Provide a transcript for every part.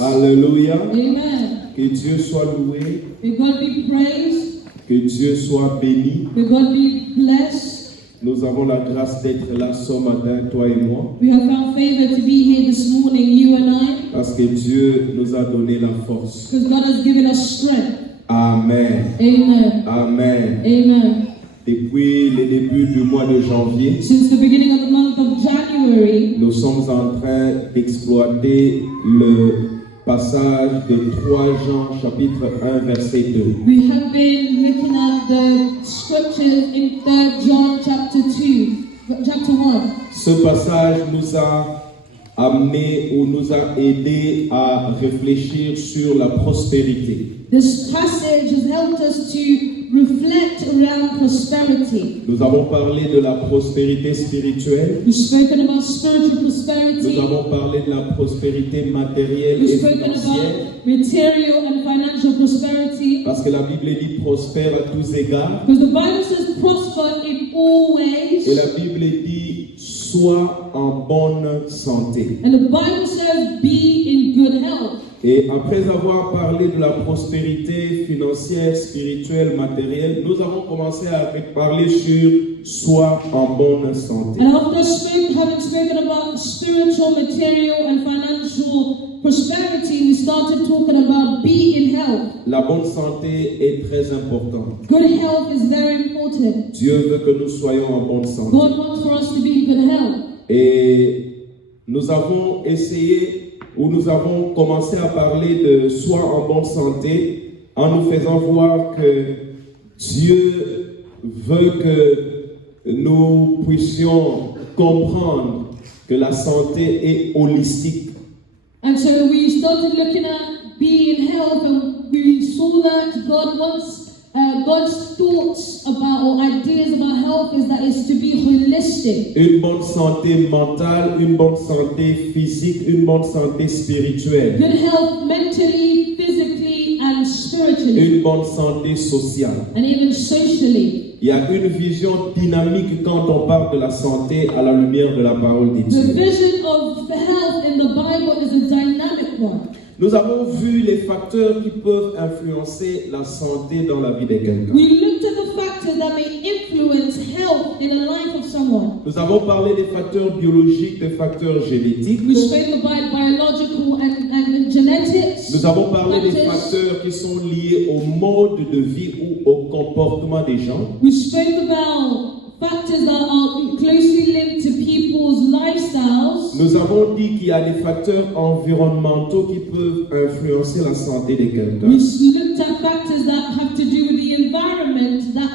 Alléluia. Amen. Que Dieu soit loué. May God be praised. Que Dieu soit béni. May God be blessed. Nous avons la grâce d'être là ce matin, toi et moi. We have found favor to be here this morning, you and I, Parce que Dieu nous a donné la force. because God has given us strength. Amen. Amen. Amen. Amen. Depuis le début du mois de janvier, Since the beginning of the month of January, nous sommes en train d'exploiter le passage de 3 Jean chapitre 1 verset 2. we have been looking at the scriptures in 3 John chapter 1. Ce passage nous a amené ou nous a aidé à réfléchir sur la prospérité. This passage has helped us to reflect around prosperity. Nous avons parlé de la prospérité spirituelle. We've spoken about spiritual Nous prosperity. avons parlé de la prospérité matérielle We've et spoken financière. about material and financial prosperity. Parce que la Bible dit prospère à tous égards. Because the Bible says prosper in all Et la ways. Bible dit sois en bonne santé. And the Bible says be in good health. Et après avoir parlé de la prospérité financière, spirituelle, matérielle, nous avons commencé à parler sur sois en bonne santé. And after having spoken about spiritual, material, and financial prosperity, we started talking about be in health. La bonne santé est très importante. Good health is very important. Dieu veut que nous soyons en bonne santé. God wants for us to be in good health. Et nous avons essayé, ou nous avons commencé à parler de soi en bonne santé en nous faisant voir que Dieu veut que nous puissions comprendre que la santé est holistique. And so we started looking at be in health, and we saw that God wants God's thoughts about or ideas about health is that it's to be holistic. Une bonne santé mentale, une bonne santé physique, une bonne santé spirituelle, Good health mentally, physically, and spiritually, une bonne santé sociale. and even socially. Il y a une vision dynamique quand on parle de la santé à la lumière de la parole de The Dieu. vision of health in the Bible is a dynamic one. Nous avons vu les facteurs qui peuvent influencer la santé dans la vie de quelqu'un. We looked at the factors that may influence health in the life of someone. Nous avons parlé des facteurs biologiques, des facteurs génétiques. We spoke about biological and genetics. Nous avons parlé des factors. facteurs qui sont liés au mode de vie ou au comportement des gens. We spoke about factors that are closely linked to people's lifestyles. Nous avons dit qu'il y a des facteurs environnementaux qui peuvent influencer la santé de We quelqu'un. looked at factors that have to do with the environment that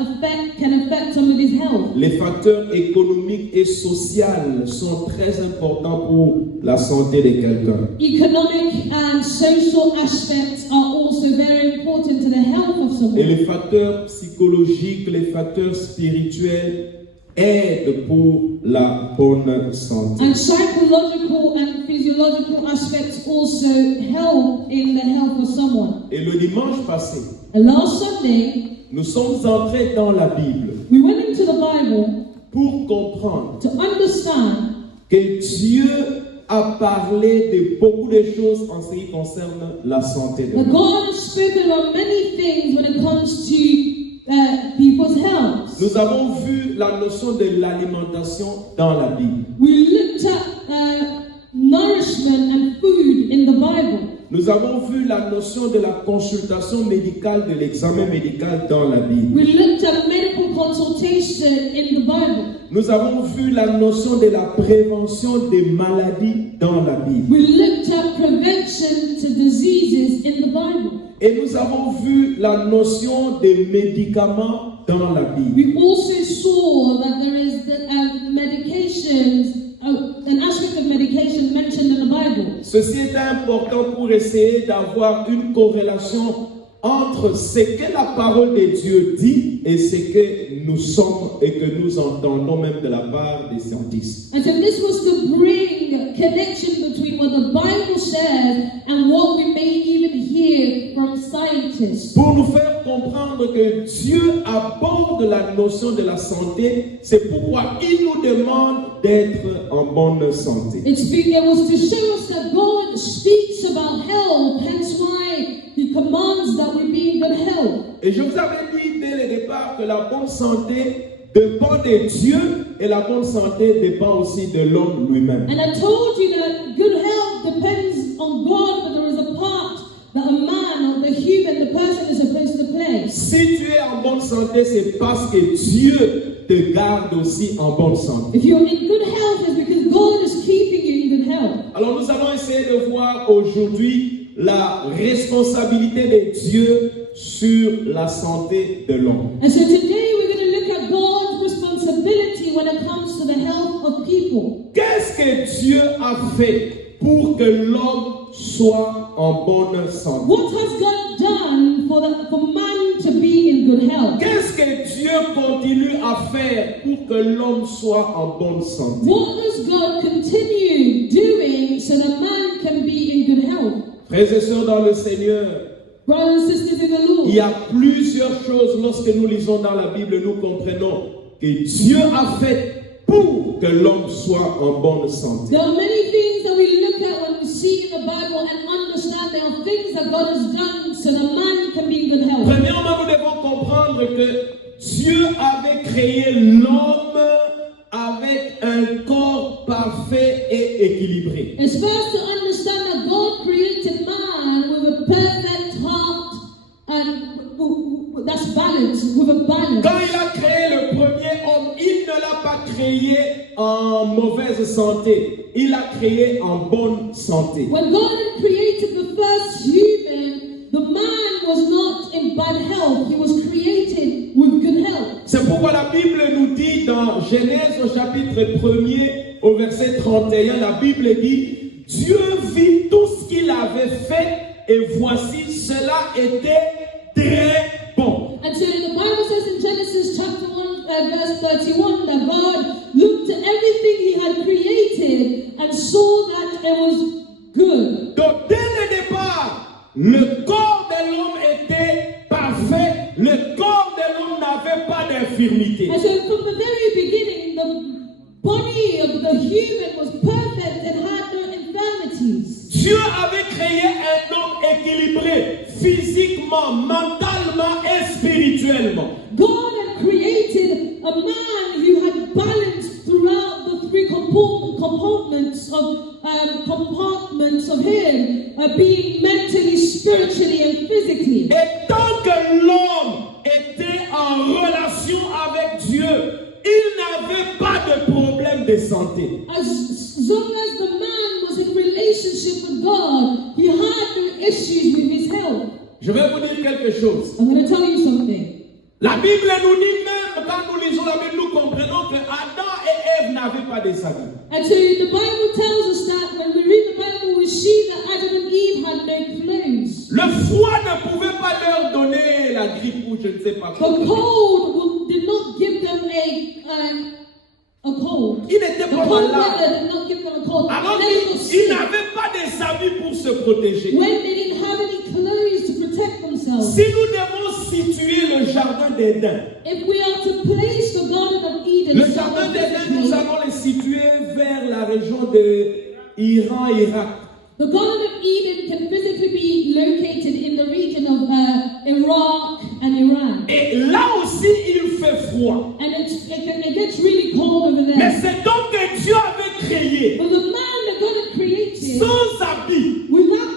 can affect somebody's health. Les facteurs économiques et sociaux sont très importants pour la santé de quelqu'un. Economic and social aspects are also very important to the health of Et someone. les facteurs psychologiques, les facteurs spirituels aident pour la bonne santé. And psychological and physiological aspects also help in the health of someone. Et le dimanche passé, And last Sunday, nous sommes entrés dans la Bible we went into the Bible pour comprendre to understand que Dieu a parlé de beaucoup de choses en ce qui concerne la santé de that l'homme. God has spoken about many things when it comes to people's health. Nous avons vu la notion de l'alimentation dans la Bible. We looked at nourishment and food in the Bible. Nous avons vu la notion de la consultation médicale, de l'examen médical dans la Bible. We looked at medical consultation in the Bible. Nous avons vu la notion de la prévention des maladies dans la Bible. We looked at prevention to diseases in the Bible. Et nous avons vu la notion des médicaments dans la Bible. We also saw that there is medications, an aspect of medication mentioned in the Bible. Ceci est important pour essayer d'avoir une corrélation entre ce que la parole de Dieu dit et ce que nous sommes et que nous entendons même de la part des scientifiques. And so this was to bring connection between what the Bible says and what we may even hear from scientists. Pour nous faire comprendre que Dieu aborde la notion de la santé, c'est pourquoi il nous demande d'être en bonne santé. It was to show us that God speaks about health, hence why He commands that we be in good health. Et je vous avais dit dès le départ que la bonne santé dépend de Dieu et la bonne santé dépend aussi de l'homme lui-même. And I told you that good health depends on God, but there is a part that a man or the human, the person is supposed to play. Si tu es en bonne santé, c'est parce que Dieu te garde aussi en bonne santé. If you're in good health, it's because God is keeping you in good health. Alors nous allons essayer de voir aujourd'hui la responsabilité de Dieu sur la santé de l'homme. And so today we're going to look at God's responsibility when it comes to the health of people. Qu'est-ce que Dieu a fait pour que l'homme soit en bonne santé? What has God done for man to be in good health? Qu'est-ce que Dieu continue à faire pour que l'homme soit en bonne santé? What does God continue doing so that man can be in good health? Frères et sœurs dans le Seigneur, Brothers and sisters in the Lord, il y a plusieurs choses lorsque nous lisons dans la Bible, nous comprenons que Dieu a fait pour que l'homme soit en bonne santé. there are many things that we look at when we see in the Bible and understand there are things that God has done so that man can be in good health. Premièrement, nous devons comprendre que Dieu avait créé l'homme avec un corps parfait et équilibré. It's first to understand that God created man with a perfect heart and that's balanced, with a balance. Quand il a créé le premier homme, il ne l'a pas créé en mauvaise santé. Il l'a créé en bonne santé. When God had created the first human, the man was not in bad health. He was created with good health. C'est pourquoi la Bible nous dit dans Genèse au chapitre 1er au verset 31, la Bible dit Dieu vit tout ce qu'il avait fait et voici cela était très bon. And so the Bible says in Genesis chapter 1 verse 31 that God looked at everything he had created and saw that it was good. Donc dès le départ, le corps de l'homme était parfait, le corps de l'homme n'avait pas d'infirmité. And so from the very beginning, the body of the human was perfect and had no infirmities. Dieu avait créé un homme équilibré physiquement, mentalement et spirituellement. God had created a man who had balance throughout the three compartments of him, being mentally, spiritually, and physically. Et tant que l'homme était en relation avec Dieu, il n'avait pas de problème de santé. As long as the man was in relationship with God, he had no issues with his health. Je vais vous dire quelque chose. I'm going to tell you something. La Bible nous dit même, quand nous lisons la Bible, nous comprenons que Adam et Ève n'avaient pas de salut. And so the Bible tells us that when we read the Bible, we see that Adam and Eve had no clothes. Le froid ne pouvait pas leur donner la grippe ou je ne sais pas quoi. The cold did not give them a cold. Ils n'étaient The pas cold malades. weather did not give them a cold. Alors They were qu'ils sick. n'avaient pas de salut pour se protéger. When they didn't have any clothes to protect themselves. Si nous devons situer le jardin d'Éden, If we are to place the Garden of Eden, le jardin d'Éden, nous allons le situer vers la région de Iran-Irak. the Garden of Eden can physically be located in the region of Iraq and Iran. Et là aussi, il fait froid. And it gets really cold over Mais there. c'est donc que Dieu avait créé But the man that God had created, sans habit. without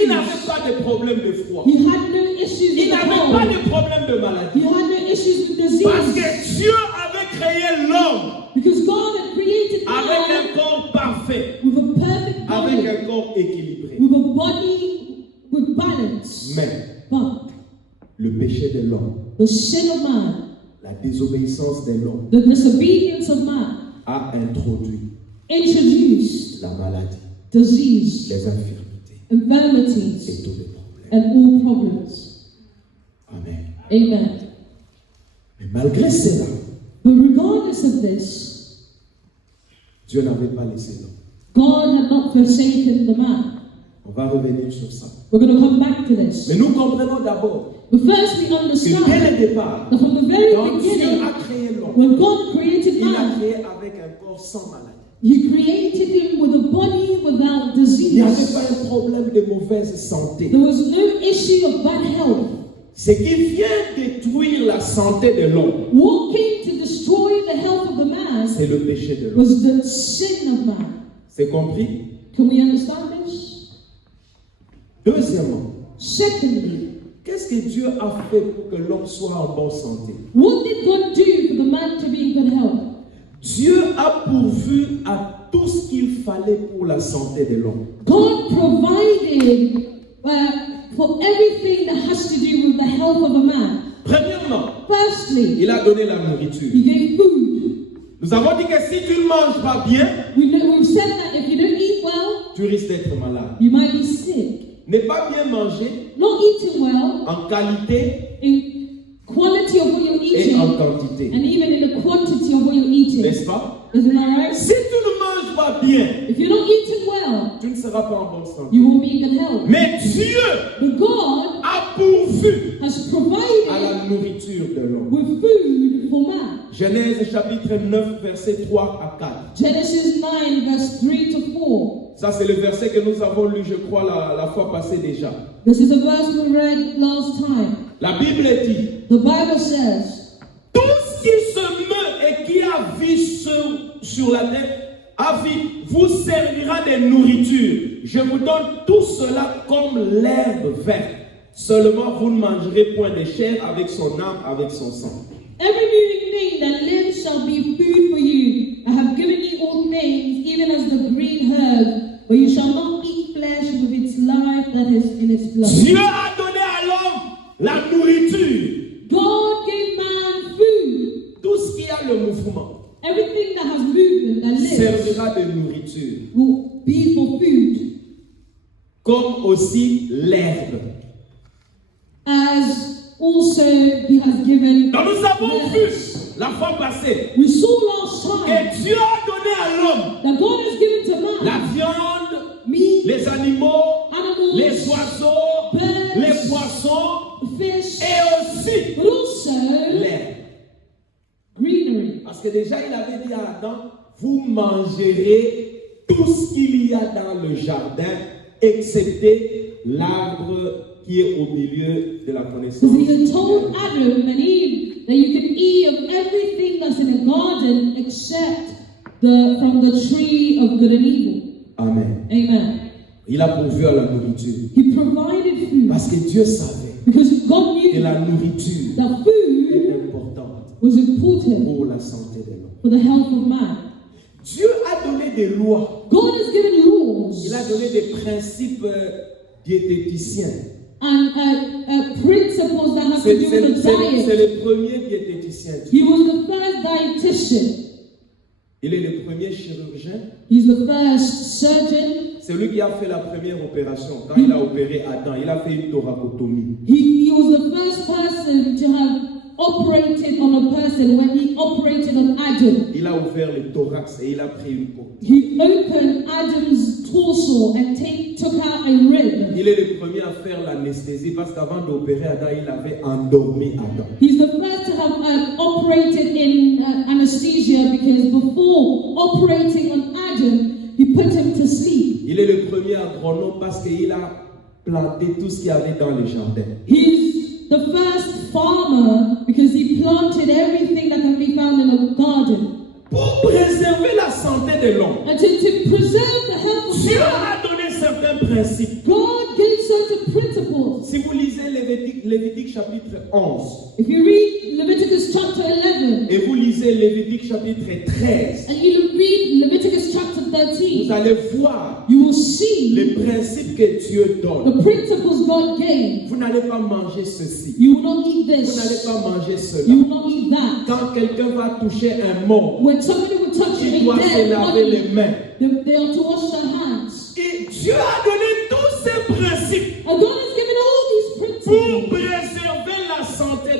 Il n'avait clothes, pas de problème de froid. he had no issues Il with the n'avait pas cold. de problème de maladie. He had no issues with Parce disease. que Dieu avait créé l'homme Because God had created avec man un corps parfait, with a perfect avec body, un corps équilibré. with a body with balance. Mais But le péché de l'homme, the sin of man, la désobéissance de l'homme the disobedience of man, a introduit introduced la maladie, disease, les infirmités infirmities, et tous les problèmes. and all problems. Amen. Amen. Mais malgré cela, But regardless of this, Dieu n'avait pas laissé l'homme. God had not forsaken the man. On va revenir sur ça. We're going to come back to this. Mais nous comprenons d'abord But first we que dès understand le départ, that from the very quand Dieu beginning, a créé l'homme, when God created il l'a man, créé avec un corps sans maladie. He created him with a body without Il n'y avait disease. pas un problème de mauvaise santé. There was no issue of bad health. Ce qui vient détruire la santé de l'homme, What came to destroy the health of the man c'est le péché de l'homme. was the sin of man. C'est compris? Can we understand this? Deuxièmement, Secondly, qu'est-ce que Dieu a fait pour que l'homme soit en bonne santé? what did God do for the man to be in good health? Dieu a pourvu à tout ce qu'il fallait pour la santé de l'homme. God provided for everything that has to do with the health of a man. Premièrement, Firstly, il a donné la nourriture. He gave food. Nous avons dit que si tu ne manges pas bien, We've said that if you don't eat well, tu risques d'être malade. you might be sick. Ne pas bien manger Not eating well, en qualité in quality of what you're et eating, en quantité. and even in the quantity of what you're eating. N'est-ce pas? Isn't that right? Si tu ne manges pas bien, If you're not eating well, tu ne seras pas en bonne santé. you won't be in good health. Mais Dieu But God a pourvu has à provided la nourriture de l'homme. with food for man. Genèse chapitre 9, versets 3 à 4. Genesis 9, verse 3 to 4. Ça, c'est le verset que nous avons lu, je crois, la fois passée déjà. This is a verse we read last time. La Bible dit, The Bible says, tout ce qui se meut et qui a vie sur la terre, a vie, vous servira de nourriture. Je vous donne tout cela comme l'herbe verte. Seulement, vous ne mangerez point de chair avec son âme, avec son sang. every moving thing that lives shall be food for you. I have given you all things, even as the green herb, but you shall not eat flesh with its life that is in its blood. Dieu a donné à l'homme la nourriture. God gave man food. Tout ce qui a le mouvement Everything that has movement, that lives, servira de nourriture. will be for food. Comme aussi l'herbe. As also he has given Donc nous avons vu flesh. la fois passée We saw last time que Dieu a donné à l'homme that God has given to man la viande, meat, les animaux, animals, les oiseaux, birds, les poissons fish, et aussi but also l'herbe. greenery. Parce que déjà il avait dit à Adam, vous mangerez tout ce qu'il y a dans le jardin, excepté l'arbre qui est au milieu de la connaissance. Because he had told Adam and Eve that you can eat of everything that's in a garden except from the tree of good and evil. Amen. Amen. Il a pourvu à la nourriture. He provided food Parce que Dieu savait because God que knew la nourriture that food est importante was important pour la santé de l'homme. for the health of man. Dieu a donné des lois. God has given laws Il a donné des principes diététiciens. and principles that have C'est to do with the diet. le premier diététicien. He was the first dietitian. Il est le premier chirurgien. He's the first surgeon. C'est lui qui a fait la première opération. Quand il a opéré Adam, il a fait une thoracotomie. He was the first person to have operated on a person when he operated on Adam. Il a ouvert le thorax et il a pris une côte. He opened Adam's torso and took out a rib. Il est le premier à faire l'anesthésie parce qu'avant d'opérer Adam, il avait endormi Adam. He's the first to have operated in anesthesia because before operating on Adam, he put him to sleep. Il est le premier agronome parce qu'il a planté tout ce qu'il y avait dans le jardin. He's the first farmer because he planted everything that can be found in a garden. Pour préserver la santé de l'homme, And to preserve the health of Dieu man, a donné certains principes. God gave certain principles. Si vous lisez Lévitique chapitre 11 If you read Leviticus chapter 11 et vous lisez Lévitique chapitre 13, and you read Leviticus chapter vous 13, allez voir you will see les principes que Dieu donne. the principles God gave. Vous n'allez pas manger ceci. You will not eat Vous n'allez this. pas manger You cela. will not eat that. Quand quelqu'un va toucher un mort, When somebody will touch il a doit se dead laver les body, mains. they are to wash their hands. Et Dieu a donné tous ces principes And God has given all these pour principles préserver la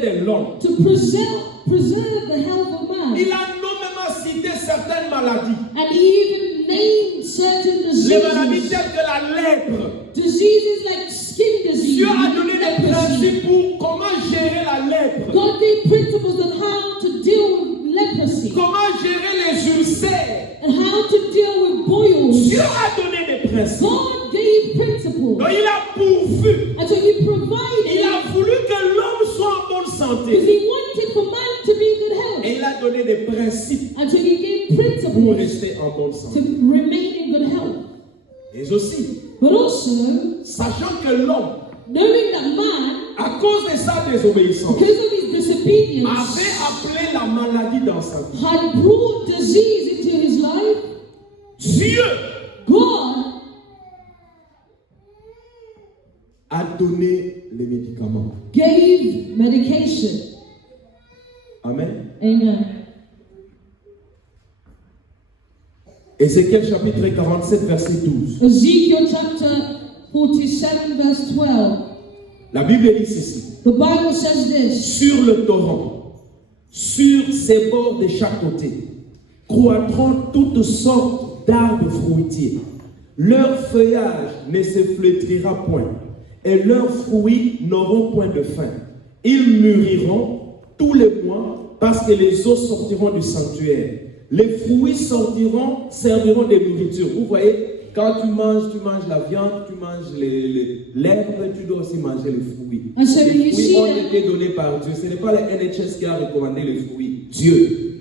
de l'homme. to preserve the health of man. Il a nommément cité certaines maladies. And he even named certain Les maladies diseases. telles que la lèpre. Diseases like skin disease. Dieu a donné des leprosy. principes pour comment gérer la lèpre. God gave principles on how to deal with leprosy Comment gérer les ulcères. and how to deal with boils. Dieu a donné des principes. God gave principles. Donc il a pourvu. And so he Il provided a voulu que l'homme soit en bonne because santé. he wanted for man to be in good health. Et il a donné des principes And so he gave pour principles rester en bonne to santé. remain in good health. Mais aussi, But also, sachant que l'homme, knowing that man, à cause de sa désobéissance, because of his disobedience, avait appelé la maladie dans sa vie. had brought disease into his life, Dieu God a donné les médicaments. gave medication. Amen. Amen. Ézéchiel chapitre 47, verset 12. Ezekiel chapter 47, verse 12. La Bible dit ceci. The Bible says this. Sur le torrent, sur ses bords de chaque côté, croîtront toutes sortes d'arbres fruitiers. Leur feuillage ne se flétrira point, et leurs fruits n'auront point de fin. Ils mûriront tous les mois, parce que les eaux sortiront du sanctuaire. Les fruits serviront de nourriture. Vous voyez, quand tu manges la viande, tu manges l'herbe, tu dois aussi manger les fruits. And so Les you fruits see ont that- été donnés par Dieu. Ce n'est pas le NHS qui a recommandé les fruits. Dieu.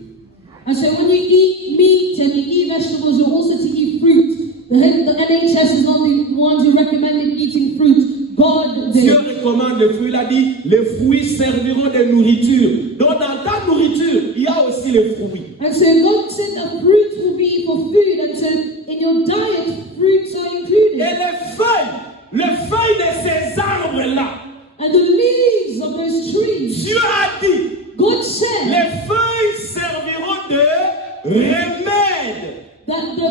And so when you eat meat and you eat vegetables, you're also to eat fruit. The NHS is not the ones who recommended eating fruit. God Dieu did. recommande les fruits. Il a dit, les fruits serviront de nourriture. Donc dans ta nourriture, il y a aussi les fruits. And so God said that fruit will be for food. And so in your diet, fruits are Et included. les feuilles de ces arbres-là, And the leaves of those trees, Dieu a dit, God said les feuilles serviront de remède. that the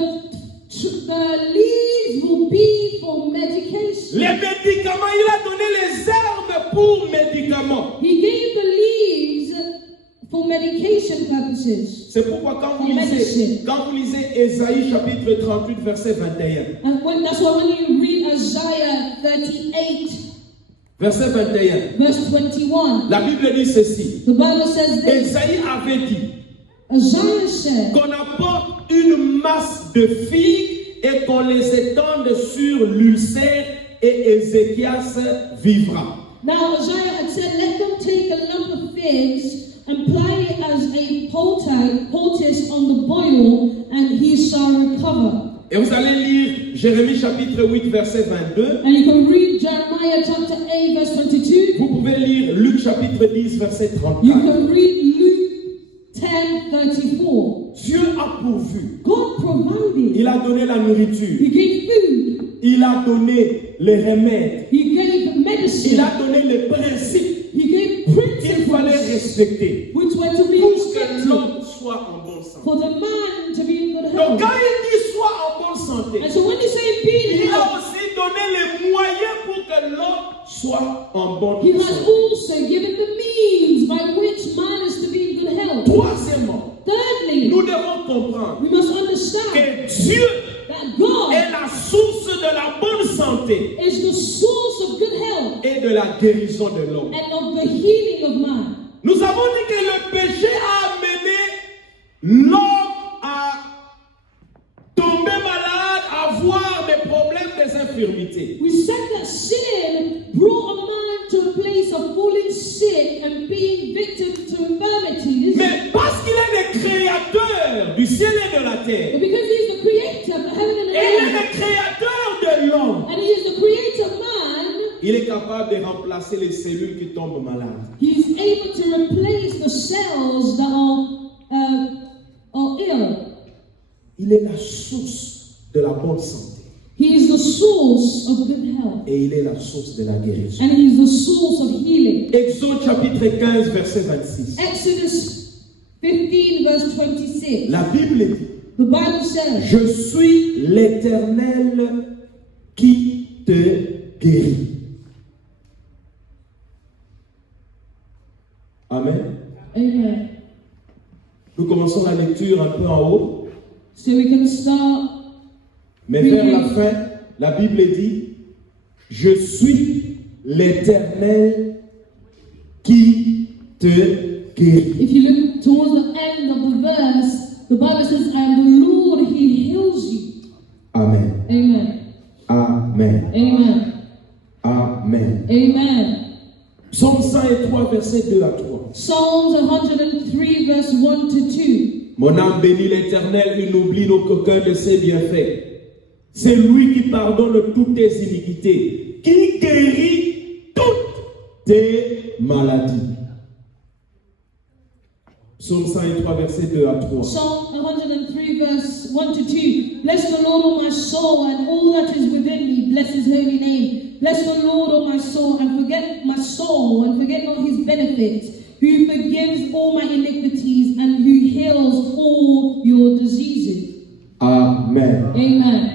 leaves will be for medication. Les médicaments, il a donné les herbes pour médicaments. He gave the leaves for medication purposes. C'est pourquoi quand vous lisez Ésaïe chapitre 38 verset 21, And that's why when you read Isaiah 38, verset 21, verse 21, la Bible dit ceci. the Bible says this. Ésaïe avait dit Isaiah said qu'on apporte une masse de figues et qu'on les étende sur l'ulcère et Ézéchias vivra. Now Isaiah had said, let them take a lump of figs and apply it as a poultice on the boil, and he shall recover. Et vous allez lire Jérémie chapitre 8 verset 22. And you can read Jeremiah chapter 8 verse 22. Vous pouvez lire Luc chapitre 10 verset You 34. can read Luke 10:34. Dieu a pourvu. God provided. Il a donné la nourriture. He gave food. Il a donné les remèdes. He gave Il medicine. a donné les principes He gave qu'il fallait principles respecter which were to be pour que respected l'homme soit en bonne santé. for the man to be in good Donc health. quand il dit soit en bonne santé, And so when you say be in il a health, aussi donné les moyens pour que l'homme soit en he bonne has santé. also given the means by which man is to be in good health. Troisièmement, Thirdly, nous devons comprendre we must understand que Dieu that God est la source de la bonne santé is the source of good health et de la guérison de l'homme. and of the healing of man. Nous avons dit que le péché a amené l'homme à tomber malade, à avoir des problèmes, des infirmités. We said that sin brought a man to a place of falling sick and being victim to infirmities. Mais parce qu'il est le créateur du ciel et de la terre, But because he's the creator of heaven and et il est earth, le créateur de l'homme, and he is the creator of man, il est capable de remplacer les cellules qui tombent malades. he is able to replace the cells that are ill. Il est la source de la bonne santé. He is the source of good health. Et il est la source de la guérison. And he is the source of healing. Exode chapitre 15, verset 26. Exodus 15 verse 26. La Bible dit, The Bible says, je suis l'Éternel qui te guérit. Amen. Amen. Nous commençons la lecture un peu en haut. So we can start. Mais vers la fin, la Bible dit, je suis l'Éternel qui te guérit. If you look towards the end of the verse, the Bible says, I am the Lord, He heals you. Amen. Amen. Amen. Amen. Amen. Amen. Psaume 103, verset 2 à 3. Psalms 103, verse 1 to 2. Mon âme bénit l'Éternel, il n'oublie aucun de ses bienfaits. C'est lui qui pardonne toutes tes iniquités, qui guérit toutes tes maladies. Psaume 103, verset 2 à 3. Psalm 103, verse 1 to 2. Bless the Lord, O my soul, and all that is within me. Bless His holy name. Bless the Lord, O my soul, and forget not His benefits, who forgives all my iniquities and who heals all your diseases. Amen. Amen.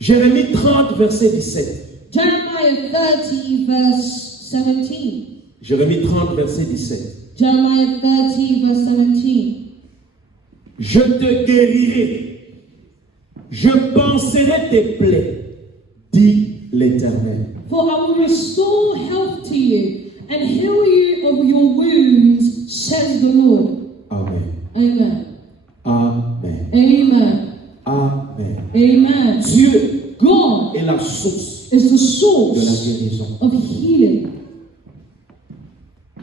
Jérémie 30, verset 17. Jeremiah 30, verse 17. Jérémie 30, verset 17. Jeremiah 30, verse 17. Je te guérirai, je panserai tes plaies, dit l'Éternel. For I will restore health to you and heal you of your wounds, says the Lord. Amen. Amen. Amen. Amen. Amen. Amen. Dieu God est la source is the de la source guérison. of healing.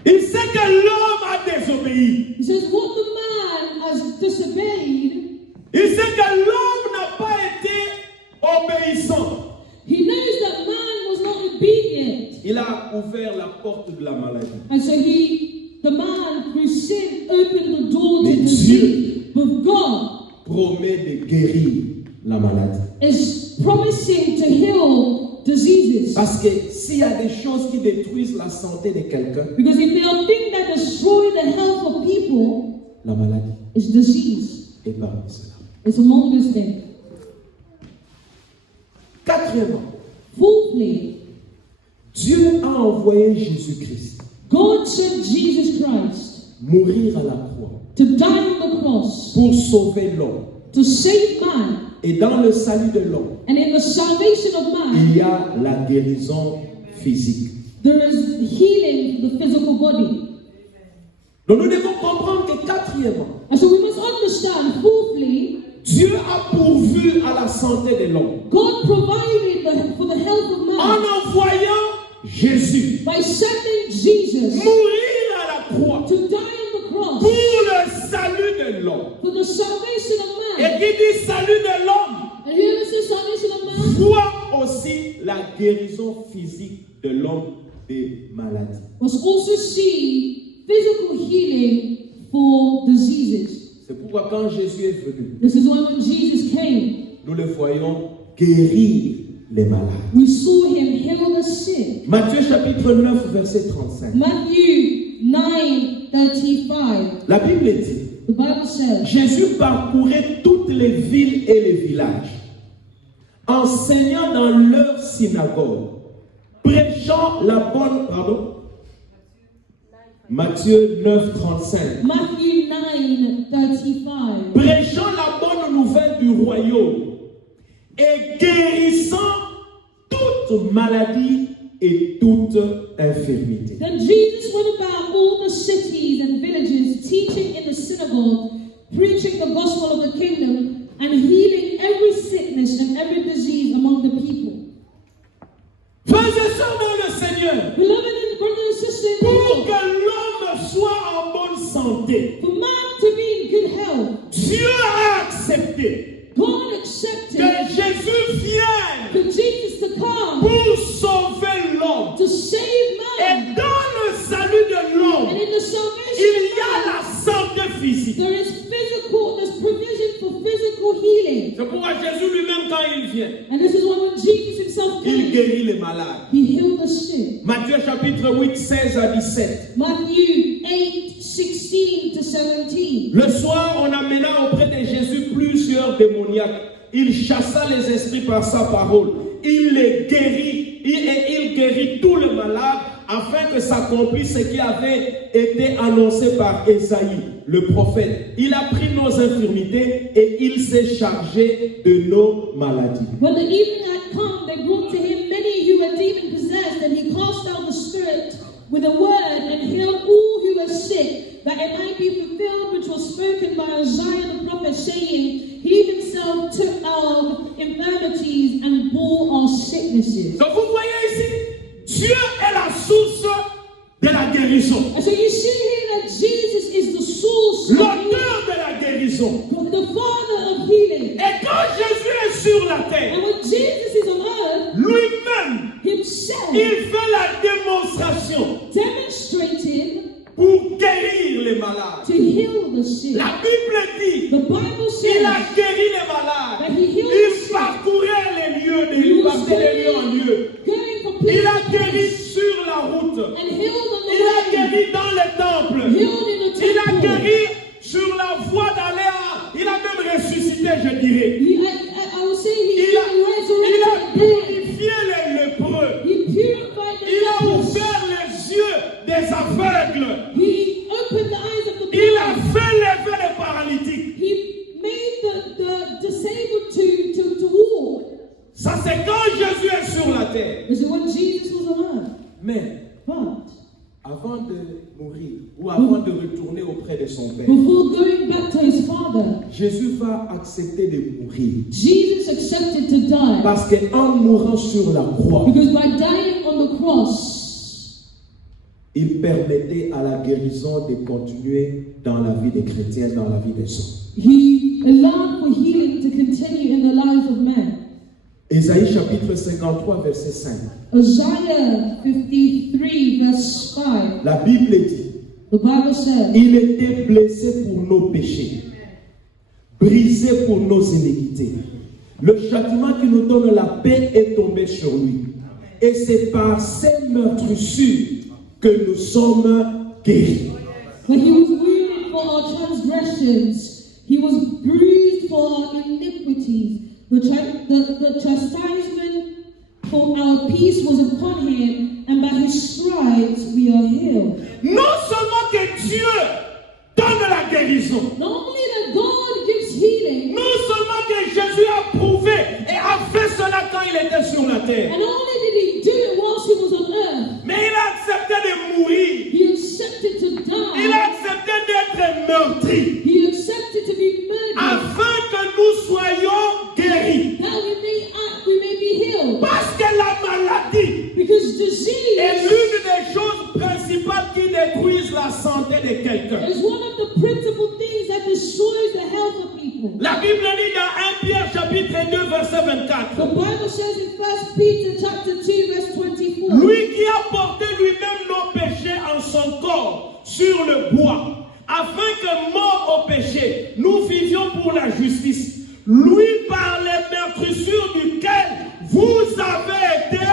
Il sait que l'homme a désobéi. He says, what the man has disobeyed, Il sait que l'homme n'a pas été obéissant. he knows that man was not obedient. Il a ouvert la porte de la maladie. And so the man through sin opened the door to Mais disease. But God Promet de guérir la maladie. is promising to heal diseases. Parce que s'il y a des choses qui détruisent la santé de quelqu'un, Because if there are things that destroy the health of people, la maladie it's disease. est parmi cela. It's among those things. Quatrièmement, Fourthly, Dieu a envoyé Jésus-Christ God sent Jesus Christ mourir à la croix to die on the cross pour sauver l'homme. to save man. Et dans le salut de l'homme, And in the salvation of man, il y a la guérison physique. there is healing for the physical body. Donc nous devons comprendre que quatrièmement, And so we must understand, fourthly, Dieu a pourvu à la santé de l'homme God provided for the health of en man envoyant Jésus by sending Jesus mourir à la croix to die on the cross pour le salut de l'homme. for the salvation of Et man. qui dit salut de l'homme, And here is the salvation of man. voit aussi la guérison physique de l'homme des maladies. Must also see physical healing for diseases. C'est pourquoi quand Jésus est venu, This is why when Jesus came, nous le voyons guérir les malades. we saw him heal the sick. Matthieu chapitre 9, verset 35. Matthew 9:35. La Bible dit, The Bible says, Jésus parcourait toutes les villes et les villages, enseignant dans leurs synagogues, prêchant la bonne... Pardon? Matthieu 9, 35. Matthew 9:35. Prêchant la bonne nouvelle du royaume et guérissant toute maladie et toute infirmité. Then Jesus went about all the cities and villages, teaching in the synagogue, preaching the gospel of the kingdom, and healing every sickness and every disease among the people. Frères et sœurs dans le Seigneur, Beloved and brothers and sisters, in the pour Lord, que l'homme soit en bonne santé, for man to be in good health, Dieu a accepté God accepted que Jésus vienne for Jesus to come pour sauver l'homme. to save man. Et dans le salut de l'homme, And in the salvation il y a of man, la santé physique. there's provision for physical healing. C'est pourquoi Jésus lui-même, quand il vient, And this is why when Jesus himself il came, guérit les malades. he healed the sick. Matthieu chapitre 8, 16 à 17. Matthew 8:16 to 17. Le soir, on amena auprès de Jésus plusieurs démoniaques. Il chassa les esprits par sa parole. Il les guérit et il guérit tous les malades afin que s'accomplisse ce qui avait été annoncé par Ésaïe, le prophète. Il a pris nos infirmités et il s'est chargé de nos maladies. When the evening had come, they brought to him many who were demon-possessed, and he cast out the spirit with a word and healed all who were sick, that it might be fulfilled which was spoken by Isaiah the prophet, saying, He himself took our infirmities and bore our sicknesses. Donc vous voyez ici, Dieu est la source de la guérison. And so you see here that Jesus is the source of L'auteur de la guérison. healing, the Father of healing. Et quand Jésus est sur la terre, And when Jesus is on earth, lui-même, himself il fait la démonstration demonstrated pour guérir les malades. to heal the sick. La Bible dit, The Bible il a says guéri les malades. that he healed the Il sick, parcourait les lieux, il partait de lieu en lieu. going from Il place a to guéri place, sur la route. and healed on Il a the way, guéri dans les temples. healed in the Il a temple. guéri sur la voie d'aller à... Il a même ressuscité, je dirais. I would say he Il a resurrected the dead. purifié les lépreux. He purified the Il a lepers. ouvert les yeux des aveugles. He opened the eyes of the Il a blind. fait lever les paralytiques. He made the disabled to walk. Ça, c'est quand Jésus est sur la terre. This is when Jesus was on earth. Mais But avant de mourir ou avant de retourner auprès de son Père, before going back to his Father, Jésus va accepter de mourir. Jesus accepted to die. Parce qu'en mourant sur la croix, Because by dying on the cross, il permettait à la guérison de continuer dans la vie des chrétiens, dans la vie des hommes. he allowed for healing to continue in the lives of men. Ésaïe chapitre 53, verset 5. Isaiah 53 verse 5, La Bible dit, the Bible says, il était blessé pour nos péchés, brisé pour nos iniquités. Le châtiment qui nous donne la paix est tombé sur lui. Et c'est par ses meurtrissures que nous sommes guéris. But he was wounded for our transgressions, he was bruised for our iniquities. The chastisement for our peace was upon him, and by his stripes we are healed. Non seulement que Dieu donne la guérison, Not only that God gives healing, non seulement que Jésus a prouvé et a fait cela quand il était sur la terre, and not only did he do it whilst he was on earth, mais il a accepté de mourir. he accepted to Il die, a accepté d'être meurtri he accepted to be murdered, afin que nous soyons guéris. that we may be healed. Parce que la maladie Because disease est l'une des choses principales qui détruisent la santé de quelqu'un. is one of the principal things that destroys the health of people. La Bible dit dans 1 Pierre chapitre 2 verset The 24. Bible says in 1 Peter chapter 2 verse 24, Lui qui a porté lui-même nos péchés en son corps sur le bois, afin que mort au péché, nous vivions pour la justice. Lui par les meurtrissures duquel vous avez été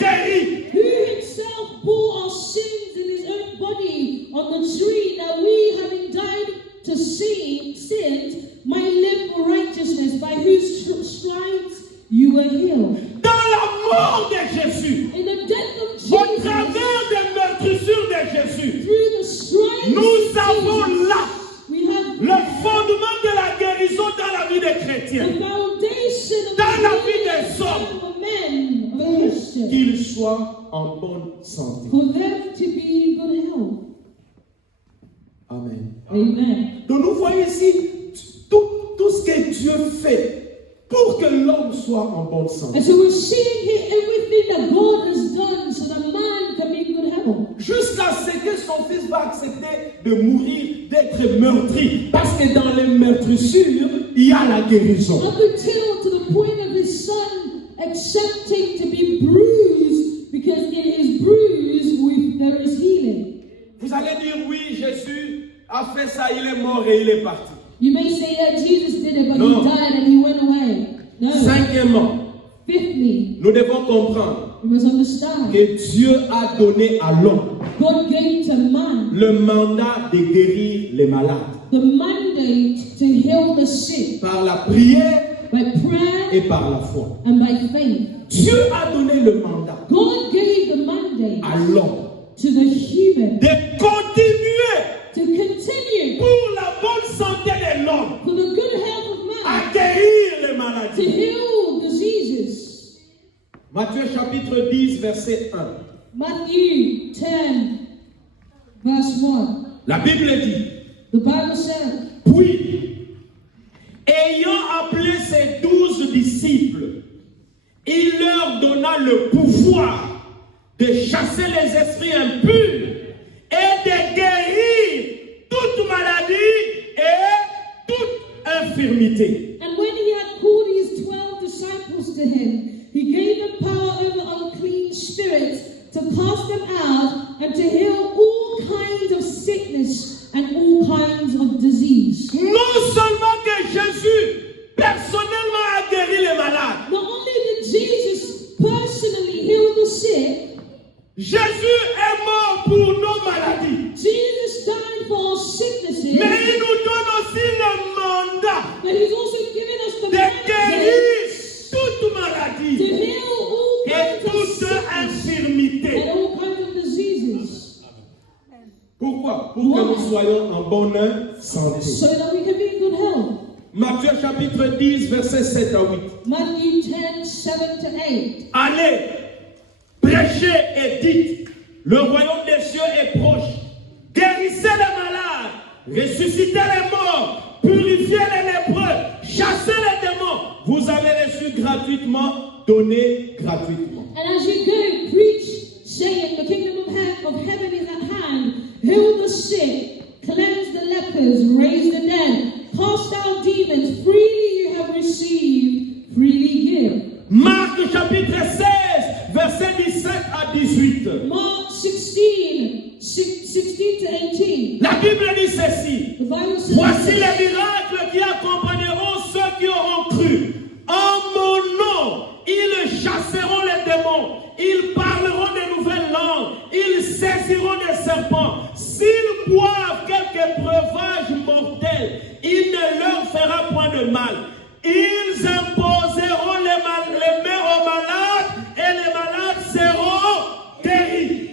guéris. who himself bore our sins in his own body on the tree, that we, having died to sins, might live for righteousness, by whose stripes you were healed. Dans la mort de Jésus, In the death of au Jesus, travers des meurtrissures de Jésus, through the stripes nous of avons Jesus, là we have le fondement de la guérison dans la vie des chrétiens, the foundation of dans la vie the des hommes, of men, of pour Christians, qu'ils soient en bonne santé. for them to be in good health. Amen. Amen. Donc nous voyons ici tout ce que Dieu fait pour que l'homme soit en bonne santé. And so we're seeing here everything that God has done so that man can be in good health. Jusqu'à ce que son fils va accepter de mourir, d'être meurtri. Parce que dans les meurtrissures, il y a la guérison. Up until to the point of his son accepting to be bruised, because in his bruise there is healing. Vous allez dire oui, Jésus a fait ça, il est mort et il est parti. You may say, yeah, Jesus did it, but No. he died and he went away. No. Cinquièmement, Fifthly, nous devons comprendre you must understand, que Dieu a donné à l'homme God gave to man le mandat de guérir les malades the mandate to heal the sick par la prière by prayer et par la foi. and by faith. Dieu a donné le mandat God gave the mandate à l'homme to the human de continuer to continue pour la bonne santé de l'homme for the good health of man à guérir les to maladies. heal diseases. Matthieu chapitre 10, verset 1. Matthew 10, verse 1. La Bible dit, The Bible says, puis, ayant appelé ses 12 disciples, il leur donna le pouvoir de chasser les esprits impurs et de guérir toute maladie et toute infirmité. and when he had called his 12 disciples to him, he gave them power over unclean spirits to cast them out and to heal all kinds of sickness and all kinds of disease. Non seulement que Jésus personnellement a guéri les malades, Not only did Jesus personally heal the sick, Jésus est mort pour nos maladies, Jesus died for our sicknesses, mais il nous donne aussi le mandat but he's also given us the de guérir mandate toute to maladie heal all et kinds of toute sickness infirmité. and all kinds of diseases, Pourquoi? Pour que nous soyons en bonne santé. so that we can be in good health. Matthieu chapitre 10, versets 7 à 8. Matthew 10, 7 to 8. Allez, prêchez et dites, le royaume des cieux est proche. Guérissez les malades, ressuscitez les morts, purifiez les lépreux, chassez les démons. Vous avez reçu gratuitement, donnez gratuitement. And as you go, preach, saying, the kingdom of heaven is at hand. Heal the sick, cleanse the lepers, raise the dead, cast out demons. Freely you have received, freely give. Marc chapitre 16, versets 17 à 18. Mark 16, 16 to 18. La Bible dit ceci. The Bible says, Voici les miracles qui accompagneront ceux qui auront cru. En mon nom, ils chasseront les démons. Ils parleront de nouvelles langues. Ils saisiront des serpents. S'ils boivent quelques breuvages mortels, il ne leur fera point de mal. Ils imposeront les mains aux malades et les malades seront guéris.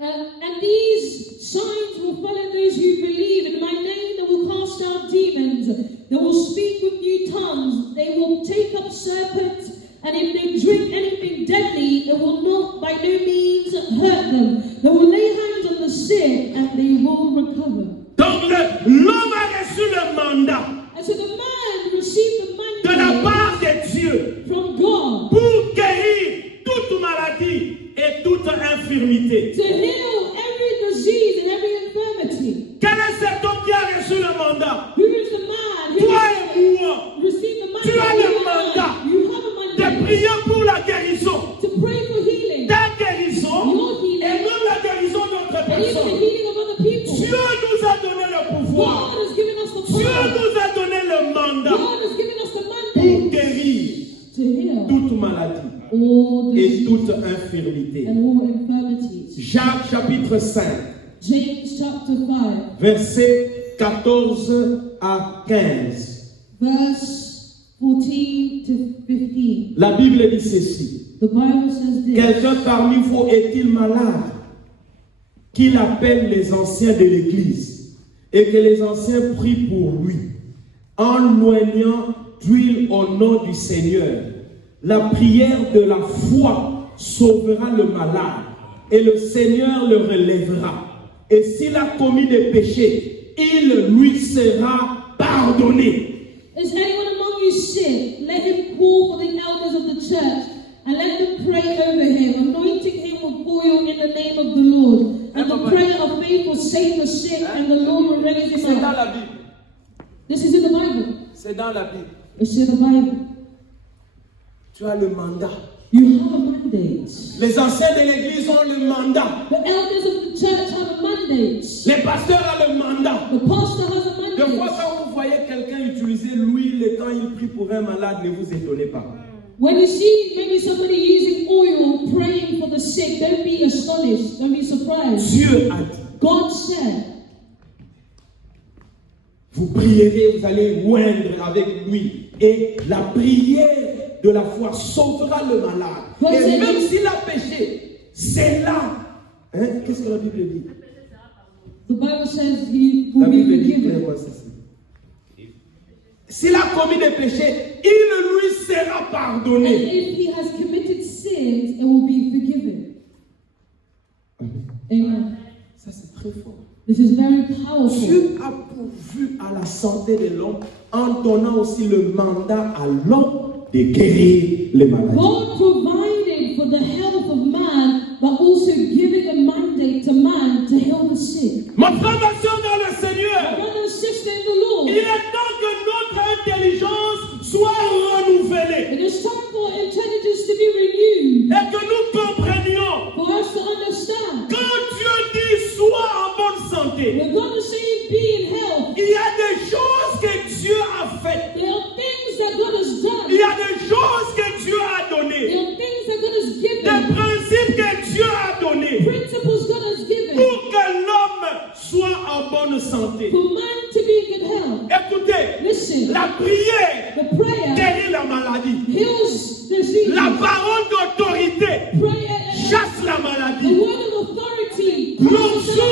and these signs will follow those who believe. In my name they will cast out demons. They will speak with new tongues. They will take up serpents. And if they drink anything deadly, it will not by no means hurt them. They will lay hands on the sick and they will recover. Donc l'homme a reçu le mandat And so the man received the de la mandate part de Dieu from God pour guérir toute maladie et toute infirmité. to heal every disease and every infirmity. Quel est cet homme qui a reçu le mandat? Who is the man Toi who et moi, received the mandate? tu as le mandat You have a de mandate prier pour la guérison. to pray for healing. Ta guérison Your healing. et non la guérison d'autres And even the personnes. healing of other people. Dieu nous a donné le pouvoir. God has given us the Dieu power. nous a donné le mandat God has given us the pour mandate guérir to heal toute maladie all et disease toute infirmité. and all infirmities. Jacques chapitre 5, James chapter 5, versets 14 à 15. verse 14 to 15. La Bible dit ceci. The Bible says this. Quelqu'un parmi vous est-il malade? Qu'il appelle les anciens de l'Église et que les anciens prient pour lui, en loignant d'huile au nom du Seigneur. La prière de la foi sauvera le malade et le Seigneur le relèvera. Et s'il a commis des péchés, il lui sera pardonné. Is anyone among you sick? Let him call for the elders of the church and let them pray over him, anointing him with oil in the name of the Lord. And the prayer of faith will save the sick, and the Lord will raise him C'est dans up. la Bible. This is in the Bible. C'est dans la Bible. It's in the Bible. Tu as le mandat. You have a mandate. Les anciens de l'Église ont le mandat. The elders of the church have a mandate. Les pasteurs ont le mandat. The pastor has a Des fois, mandate. quand vous voyez quelqu'un utiliser l'huile et quand il prie pour un malade, ne vous étonnez pas. When you see maybe somebody using oil praying for the sick, don't be astonished, don't be surprised. Dieu a dit, God said, vous prierez, vous allez oindre avec l'huile. Et la prière de la foi sauvera le malade. Et même s'il a péché, c'est là Hein? Qu'est-ce que la Bible dit? The Bible says he La will be Bible dit forgiven. clairement ceci. S'il a commis des péchés, il lui sera And pardonné. if he has committed sins, it will be forgiven. Amen. Ça, c'est très fort. This is very powerful. Dieu a pourvu à la santé de l'homme en donnant aussi le mandat à l'homme de guérir les maladies. God provided for the health of man, but also giving a mandate to man to heal the sick. Ma frère, ma soeur dans le Seigneur, Brother and sister in the Lord, il est temps que notre intelligence soit renouvelée it is time for intelligence to be renewed, et que nous comprenions. for us to understand. Quand Dieu dit sois en bonne santé, When God is saying be in health, il y a des choses que Dieu a faites. there are things that God has done. Il y a des choses que Dieu a There données. are things that God has Des given. principes que Dieu a donnés Principles God has given pour que l'homme soit en bonne santé. for man to be in good health. Écoutez, Listen, la prière the prayer guérit la maladie. heals disease. La parole d'autorité Prayer, chasse la the maladie. word of authority. L'onction